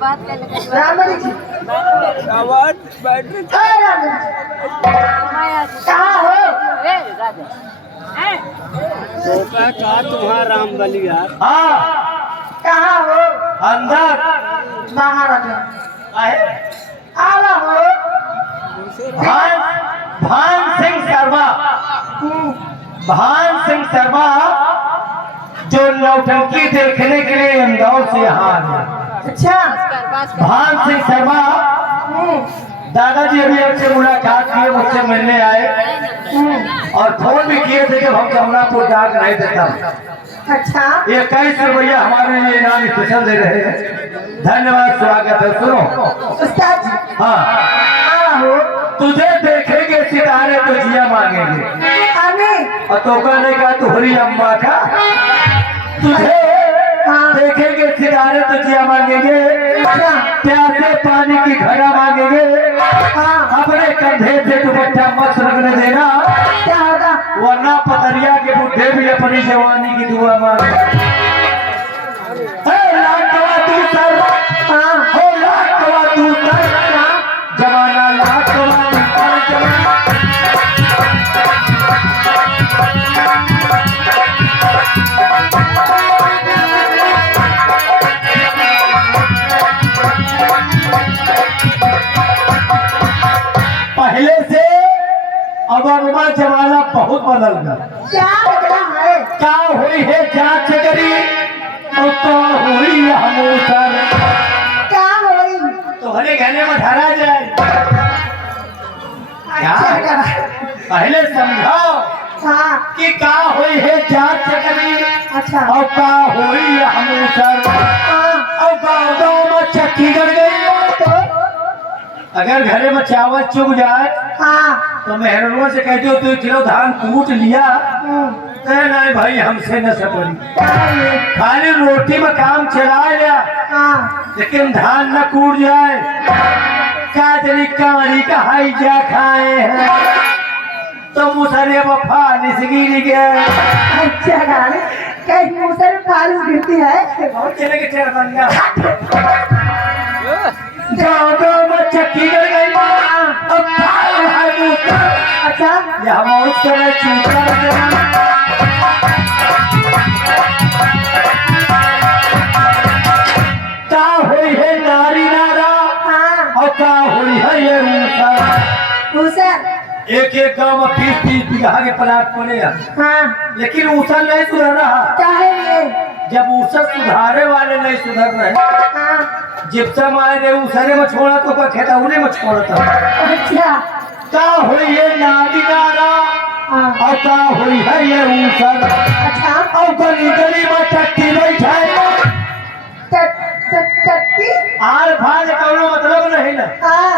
बात कर रामरी जी आवाज बैटरी कहाँ हो? धोखा का तुम्हारा राम बलि यार। हाँ कहाँ हो? अंदर बाहर आ जाओ। आला हो भान सिंह शर्मा, भान सिंह शर्मा जो नौटंकी देखने के लिए इंदौर से यहाँ आए। अच्छा भान सिंह शर्मा दादाजी अभी हमसे मुलाकात किए, मुझसे मिलने आए और फोन भी किए थे कि हम जमुनापुर डाक नहीं देता। अच्छा 21 रुपया हमारे लिए इनाम स्पेशल दे रहे हैं। धन्यवाद, स्वागत है। सुनो उस्ताद जी हाँ, आला हो तुझे देखेंगे सितारे तो जिया मांगेंगे हमें और तो कहने का तुहरी अम्मा का। तुझे देखेंगे सितारे तो जिया मांगेंगे, प्यासे पानी की घड़ा मांगेंगे, अपने कंधे से दुपट्टा मत रखने देना, क्या होगा? वरना पतरिया के बुढ़े भी अपनी जवानी की दुआ मांगे। लाखवा तू सर, हो लाखवा तू सर, जमाना लाखवा पहले से अब जमाना बहुत बदल गया। क्या बदला है? क्या हुई है जांच करी और तो हुई हमूसर, क्या हुई? तुम्हारे कहने में धरा जाए। क्या अच्छा करा। पहले समझाओ हाँ कि क्या हुई है जांच करी अच्छा और क्या हुई हमूसर, और गाँव में चक्की गड़ गई। तो अगर घरे में चावल चुग जाए हाँ तो मेहरनों से कहते हो 2 किलो धान कूट लिया, नहीं भाई हमसे न सपड़ी, खाली रोटी में काम चला लिया हाँ लेकिन धान न कूट जाए। क्या जरी काड़ी का हाई जा खाए हैं तो मुसरे वफा निसगिरी गए। अच्छा गाड़ी कहीं मुसर फालू गिरती है। बहुत चले के चेहरा बन गया। गाँव में चक्की गड़ गई, अब भाई भाई मुसर अच्छा यह मौत करे चूता देना। क्या हुई है नारी नारा हाँ और क्या हुई है ये मूसा। मुसर एक गांव में 30-30 बीघा के प्लाट पड़ेगा, हाँ लेकिन ऊसर नहीं सुधर रहा। चाहे ये जब ऊसर सुधारे वाले नहीं सुधर रहे, हाँ जिप्सम आए थे ऊसरे में छोड़ा तो क्या खेतौने में छोड़ा था। अच्छा क्या हुई है नारी नारा हाँ और क्या हुई है ये ऊसर, अच्छा और गली गली में टट्टी बैठे। टट्टी आर फाल कौनो मतलब नहीं ना। हाँ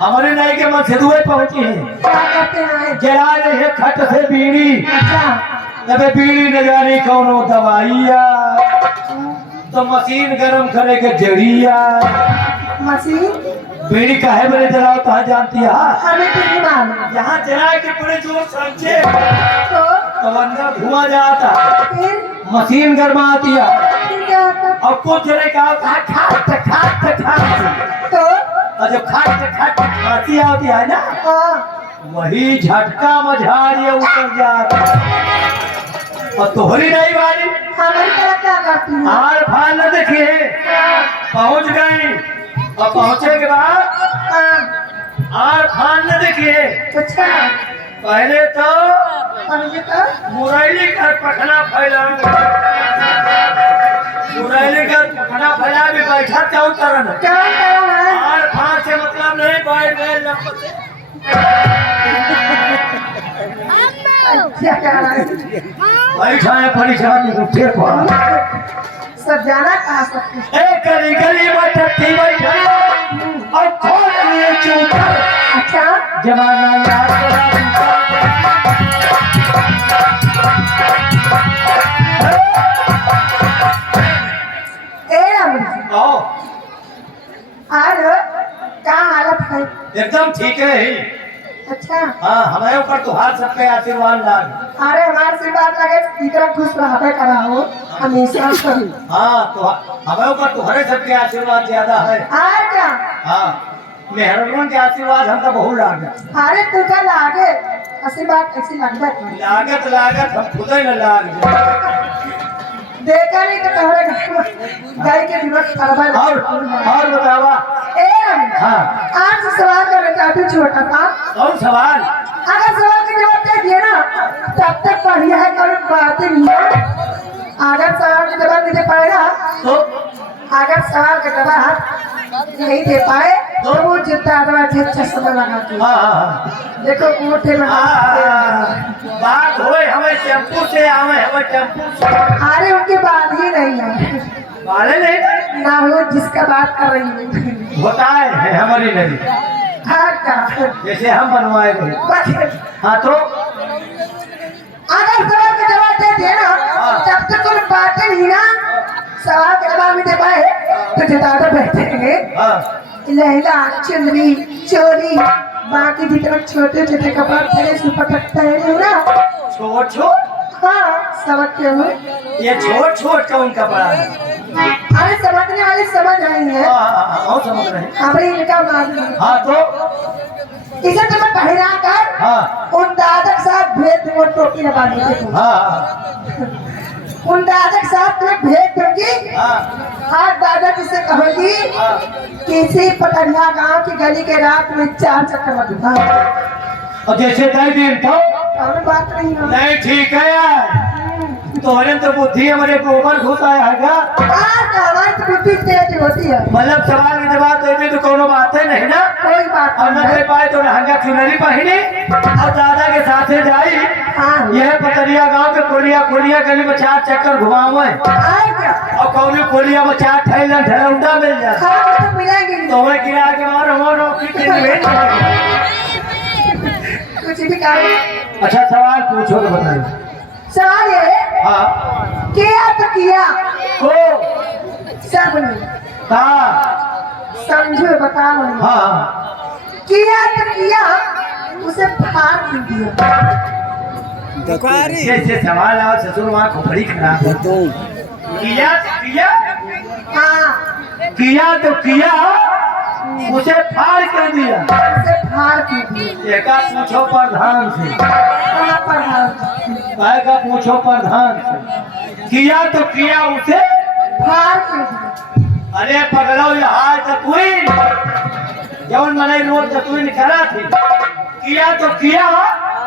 हमारे नाई के मन से दुए पहुंची है, क्या करते हैं? जला रहे हैं खट से बीड़ी, अच्छा जब बीड़ी न जानी कौनो दवाइया तो मशीन गरम करे के जड़िया। मशीन बीड़ी काहे बड़े जलाओ तो जानती है। हमें तो नहीं मालूम। यहाँ जला के पूरे जोर समझे तो तो अंदर धुआं जाता, फिर मशीन गरमाती है क्या होता? और कुछ जने का खाट तो और जब खाट खांसी आती है ना हाँ वही झटका में झाड़िए उतर जाता और तोहरी नहीं वाली हमारी तरह क्या करती है? आर फाल न देखिए। पहुंच गई और पहुंचे के बाद हाँ आर फाल न देखिए। अच्छा पहले तो समझे तो मुरैली का पखना फैला, मुरैली का पखना फैला भी बैठा क्यों तरन। क्या करा है? आर फाल से मतलब नहीं बैठ गए लंबे से। क्या कह रहा है? बैठा है परेशानी उठे पड़ा। सब जाना कहाँ सब कुछ। गली गली में टट्टी बैठा और खोल लिए चूतर, अच्छा जमाना याद करा। ए अमृत आओ आज क्या हालत है? एकदम ठीक है। अच्छा हाँ हमारे ऊपर तुहार सबके आशीर्वाद लाग। अरे हमारे से बात लगे इतना खुश रहा करा हो हमेशा कभी। हाँ तो हमारे ऊपर तुम्हारे सबके आशीर्वाद ज्यादा है। और क्या हाँ मेहरबान के आशीर्वाद हमका बहुत लागे। अरे तू का लागे आशीर्वाद कैसी लगता है लागत लागत हम खुद ही न लाग जाए। देखा नहीं तो तुम्हारे घर में गाय के दिवस करवा और बतावा। ए हाँ आज से सवाल करना चाहती हूँ छोटा सा। और सवाल अगर सवाल की जवाब दे दिए ना तब तक पढ़िया है कोई बात ही नहीं है। अगर सवाल का जवाब नहीं दे पाएगा तो अगर सवाल का जवाब नहीं दे पाए तो वो जितना आदमी अच्छे चश्मा लगा के हाँ देखो मोटे में बात होए हमें टेम्पू से आवे हमें टेम्पू से। अरे उनकी बात ही नहीं है वाले नहीं ना वो जिसका बात कर रही है होता है हमारी नदी हाँ क्या जैसे हम बनवाए गए। बस हाँ तो अगर सवाल का जवाब दे दिए ना तब तक कोई बात ही नहीं ना। सवाल का जवाब नहीं दे पाए तो ज्यादा बैठेंगे हाँ लहंगा चुनरी चोरी बाकी जितने छोटे छोटे कपड़ा पहले सुपर पहने हो ना छोट छोट हाँ समझते हो। ये छोट छोट कौन कपड़ा है। अरे समझने वाले समझ रही है हाँ समझ रहे हैं। हमारे इनका मालूम है हाँ तो इसे तुम्हें पहना कर हाँ उन दादा के साथ भेद दूंगा टोपी लगा देते हाँ उन दादा के साथ तुम्हें भेद दूंगी। हाँ आज दादा जिसे कहूंगी किसी पटरिया गांव की गली के रात में 4 चक्कर लगूंगा। और जैसे तय दिन तो और बात नहीं हो नहीं ठीक है यार तोहरे तो बुद्धि हमारे ऊपर घुस आया है आज हमारी तो बुद्धि तेज होती है मतलब सवाल के जवाब देने तो कोनो बात है नहीं ना। कोई बात और न नहीं दे पाए तो लहंगा चुनरी पहनी और दादा के साथ जाई हाँ यह पतरिया गांव के कोलिया कोलिया गली में 4 चक्कर घुमावे आज क्या और कौन कोलिया में 4 ठैला ढलौंडा मिल जाए हाँ तो मिलेंगे तो वह गिरा के मारो कुछ भी काम। अच्छा सवाल पूछो तो बताइए। सवाल ये हाँ किया तो किया को सब नहीं का समझो बताओ नहीं। हाँ किया तो किया उसे फाड़ क्यों दिया। जैसे सवाल आओ ससुर वहाँ खोपड़ी खराब है किया तो किया हाँ किया तो किया उसे फाड़ कर दिया। उसे फाड़ क्यों दिया। एका पूछो प्रधान से कहाँ पर है का पूछो प्रधान से किया तो किया उसे फाड़ क्यों दिया। अरे पगलो हाय तत्वीन जौन मने रोज तत्वीन करा थी किया तो किया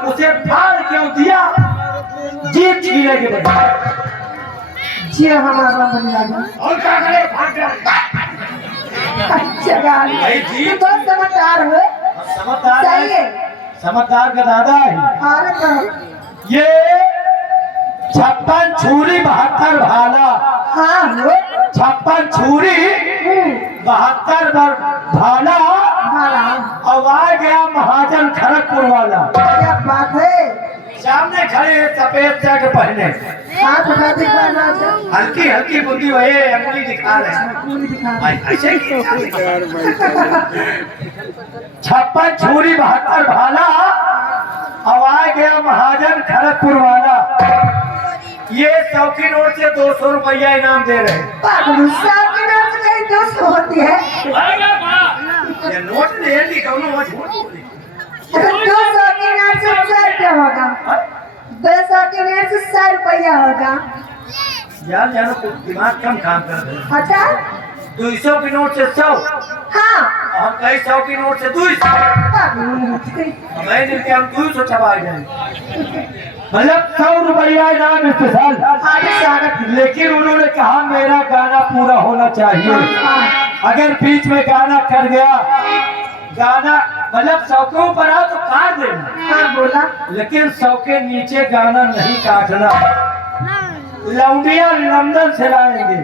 उसे फाड़ क्यों दिया जीप छीने के बजाय। जी हमारा बन जाएगा और क्या करे भाग जाए। अच्छा गाड़ी भाई जी। तुम बहुत समझदार हो समझदार सही है। समझदार का दादा है और तो ये 56 छुरी 72 भाला हाँ हो 56 छुरी 72 भाला हमारा अब आ गया महाजन खड़गपुर वाला क्या बात है। सामने खड़े हैं सफेद शर्ट पहने हाथ उठा दिखाना चाहिए हल्की हल्की बुद्धि वही अंगुली दिखा रहे हैं पूरी दिखाना ऐसे ही 56 छुरी 72 भाला अब आ गया महाजन खड़गपुर वाला ये 100 की नोट से 200 रुपया इनाम दे रहे हैं। पागल साहब की नाम से कहीं दोस्त होती है। ये नोट ले ली कौनो झूठ बोली। अच्छा 200 की नोट से 100 रुपया होगा 200 की नोट से 100 रुपया होगा। यार जानो कुछ दिमाग कम काम कर रहे हैं। अच्छा 200 की नोट से 100 हाँ हम कई 100 की नोट से 200 मैंने कि हम 200 छपा जाएंगे मतलब 100 रुपया इनाम स्पेशल। आगे स्वागत है। लेकिन उन्होंने कहा मेरा गाना पूरा होना चाहिए अगर बीच में गाना कर गया गाना मतलब 100 के ऊपर आओ तो काट देना हाँ बोला लेकिन 100 के नीचे गाना नहीं काटना। लौंडिया लंदन से लाएंगे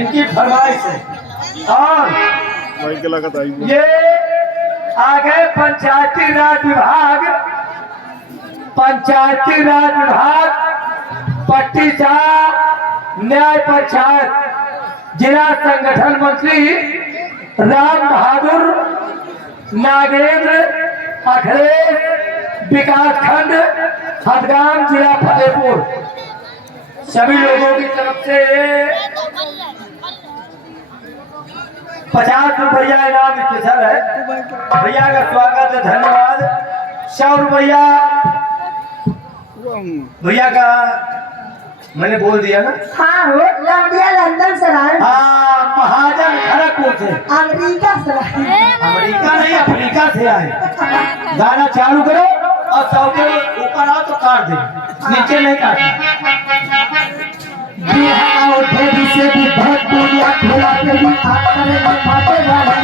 इनकी फरमाइश है। और ये आ गए पंचायती राज विभाग पट्टी साहब न्याय पंचायत जिला संगठन मंत्री राम बहादुर नागेंद्र अखिलेश विकास खंड हदगाम जिला फतेहपुर सभी लोगों की तरफ से 50 रुपया इनाम स्पेशल है। भैया का स्वागत है, धन्यवाद। 100 रुपया भैया का मैंने बोल दिया ना। हाँ हो लंबिया लंदन से आए, हाँ महाजन खड़गपुर से, अमेरिका से आए। अमेरिका नहीं अफ्रीका से आए। गाना चालू करो और 100 के ऊपर आओ तो काट दे, नीचे नहीं काटना। से भी बहुत दूरिया खुला पे भी आकर माते वाला